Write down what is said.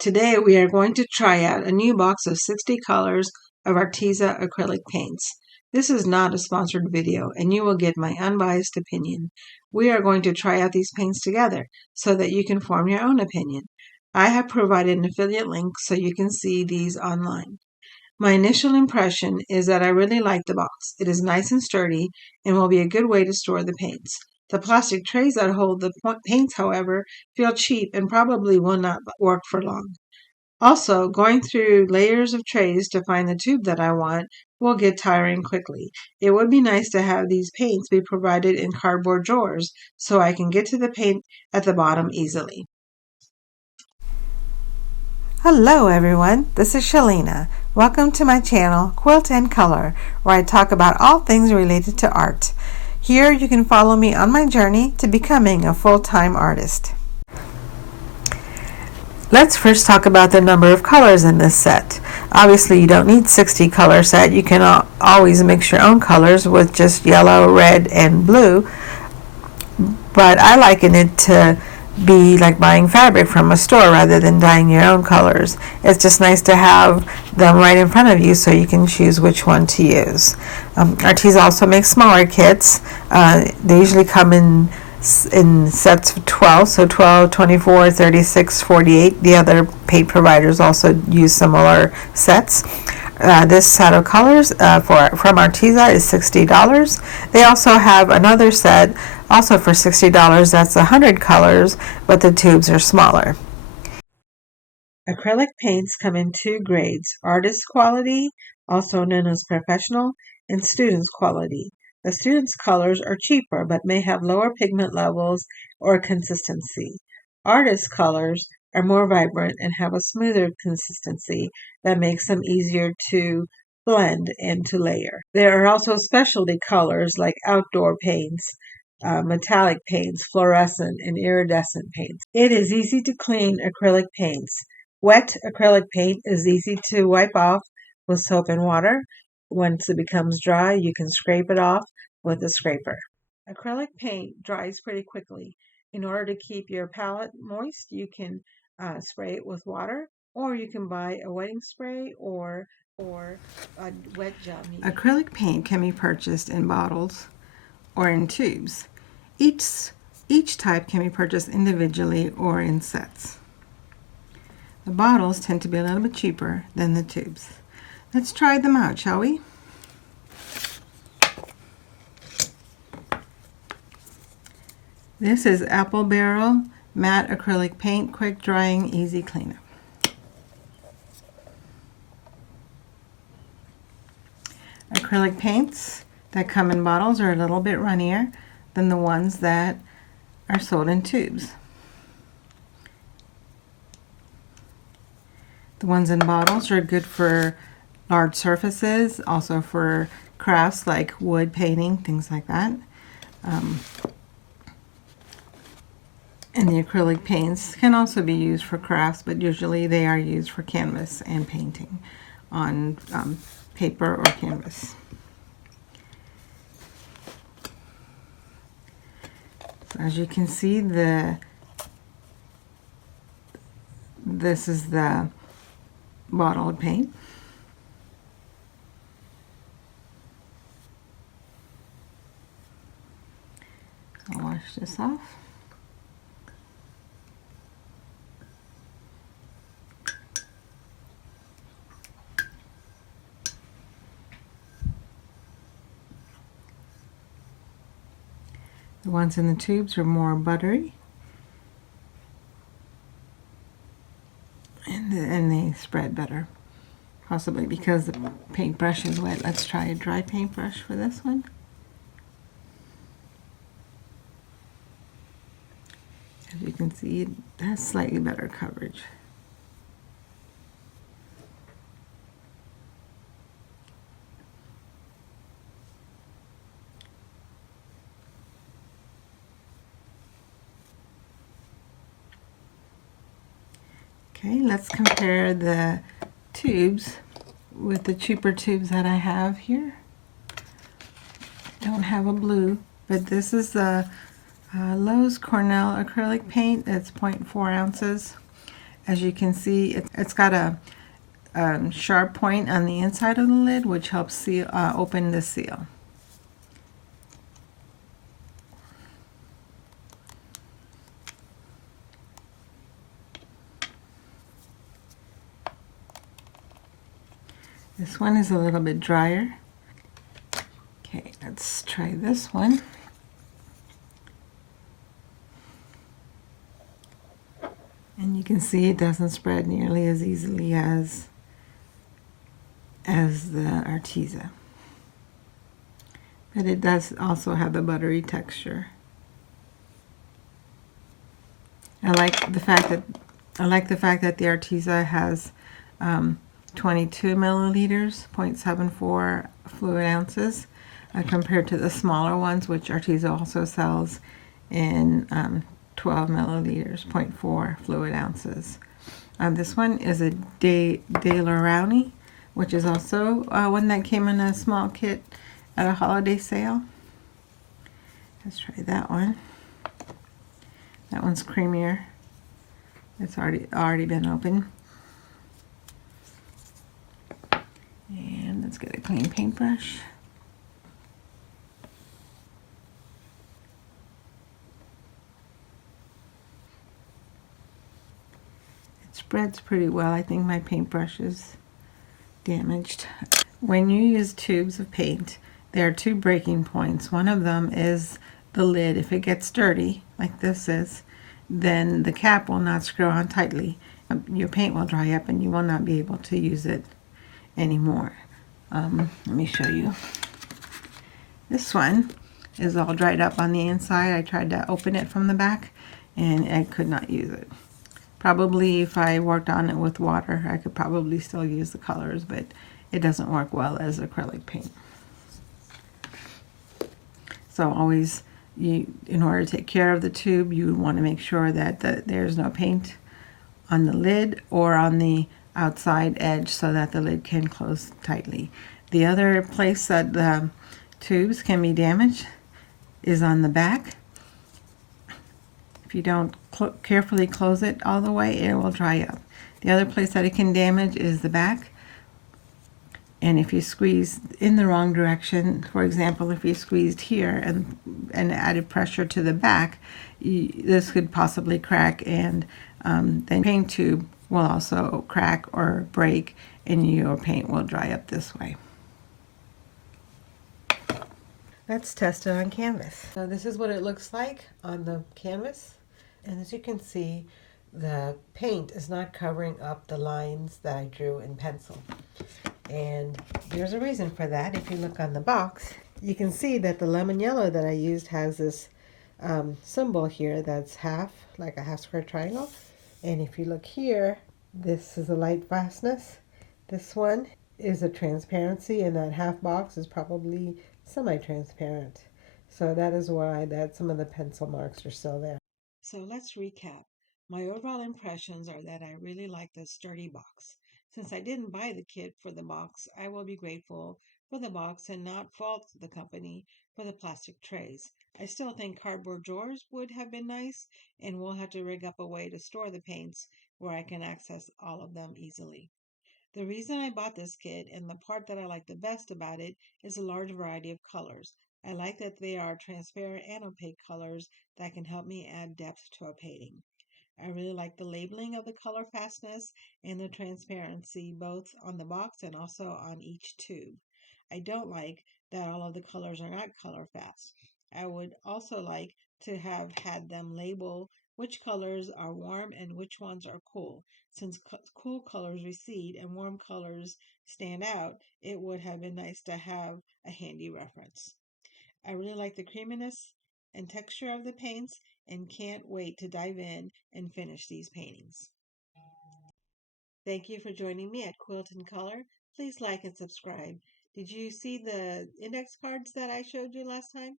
Today we are going to try out a new box of 60 colors of Arteza acrylic paints. This is not a sponsored video and you will get my unbiased opinion. We are going to try out these paints together so that you can form your own opinion. I have provided an affiliate link so you can see these online. My initial impression is that I really like the box. It is nice and sturdy and will be a good way to store the paints. The plastic trays that hold the paints, however, feel cheap and probably will not work for long. Also, going through layers of trays to find the tube that I want will get tiring quickly. It would be nice to have these paints be provided in cardboard drawers so I can get to the paint at the bottom easily. Hello everyone, this is Shalina. Welcome to my channel, Quilt and Color, where I talk about all things related to art. Here you can follow me on my journey to becoming a full-time artist. Let's first talk about the number of colors in this set. Obviously you don't need 60 color set. You can always mix your own colors with just yellow, red, and blue. But I liken it to be like buying fabric from a store rather than dyeing your own colors. It's just nice to have them right in front of you so you can choose which one to use. Arteza also makes smaller kits. They usually come in sets of 12, so 12, 24, 36, 48. The other paint providers also use similar sets. This set of colors from Arteza is $60. They also have another set also for $60. That's 100 colors, but the tubes are smaller. Acrylic paints come in two grades: artist quality, also known as professional, and students quality. The students' colors are cheaper but may have lower pigment levels or consistency. Artist colors are more vibrant and have a smoother consistency that makes them easier to blend and to layer. There are also specialty colors like outdoor paints, metallic paints, fluorescent, and iridescent paints. It is easy to clean acrylic paints. Wet acrylic paint is easy to wipe off with soap and water. Once it becomes dry, you can scrape it off with a scraper. Acrylic paint dries pretty quickly. In order to keep your palette moist, you can spray it with water, or you can buy a wetting spray or a wet gel medium. Acrylic paint can be purchased in bottles or in tubes. Each type can be purchased individually or in sets. The bottles tend to be a little bit cheaper than the tubes. Let's try them out, shall we? This is Apple Barrel Matte Acrylic Paint, quick drying, easy cleanup. Acrylic paints that come in bottles are a little bit runnier than the ones that are sold in tubes. The ones in bottles are good for large surfaces, also for crafts like wood painting, things like that. And the acrylic paints can also be used for crafts, but usually they are used for canvas and painting on paper or canvas. So as you can see, this is the bottled paint. I'll wash this off. The ones in the tubes are more buttery, and they spread better, possibly because the paintbrush is wet. Let's try a dry paintbrush for this one. As you can see, it has slightly better coverage. Okay, let's compare the tubes with the cheaper tubes that I have here. I don't have a blue, but this is the Lowe's Cornell acrylic paint. It's 0.4 ounces. As you can see, it's got a sharp point on the inside of the lid, which helps seal, open the seal. This one is a little bit drier. Okay, let's try this one. And you can see it doesn't spread nearly as easily as the Arteza. But it does also have the buttery texture. I like the fact that the Arteza has 22 milliliters, 0.74 fluid ounces, compared to the smaller ones, which Arteza also sells in 12 milliliters, 0.4 fluid ounces. This one is a De Laurani, which is also one that came in a small kit at a holiday sale. Let's try that one. That one's creamier. It's already been opened. And let's get a clean paintbrush. It spreads pretty well. I think my paintbrush is damaged. When you use tubes of paint, there are two breaking points. One of them is the lid. If it gets dirty, like this is, then the cap will not screw on tightly. Your paint will dry up and you will not be able to use it anymore. Let me show you. This one is all dried up on the inside. I tried to open it from the back and I could not use it. Probably if I worked on it with water, I could probably still use the colors, but it doesn't work well as acrylic paint. So always, in order to take care of the tube, you want to make sure that there's no paint on the lid or on the outside edge so that the lid can close tightly. The other place that the tubes can be damaged is on the back. If you don't carefully close it all the way, it will dry up. The other place that it can damage is the back. And if you squeeze in the wrong direction, for example, if you squeezed here and added pressure to the back, this could possibly crack, and then the paint tube will also crack or break, and your paint will dry up this way. Let's test it on canvas. So this is what it looks like on the canvas. And as you can see, the paint is not covering up the lines that I drew in pencil. And there's a reason for that. If you look on the box, you can see that the lemon yellow that I used has this symbol here that's like a half square triangle. And if you look here, this is a light fastness. This one is a transparency, and that half box is probably semi-transparent. So that is why some of the pencil marks are still there. So let's recap. My overall impressions are that I really like the sturdy box. Since I didn't buy the kit for the box, I will be grateful for the box and not fault the company for the plastic trays. I still think cardboard drawers would have been nice, and we'll have to rig up a way to store the paints where I can access all of them easily. The reason I bought this kit and the part that I like the best about it is a large variety of colors. I like that they are transparent and opaque colors that can help me add depth to a painting. I really like the labeling of the color fastness and the transparency both on the box and also on each tube. I don't like that all of the colors are not color fast. I would also like to have had them label which colors are warm and which ones are cool. Since cool colors recede and warm colors stand out, it would have been nice to have a handy reference. I really like the creaminess and texture of the paints and can't wait to dive in and finish these paintings. Thank you for joining me at Quilt and Color. Please like and subscribe. Did you see the index cards that I showed you last time?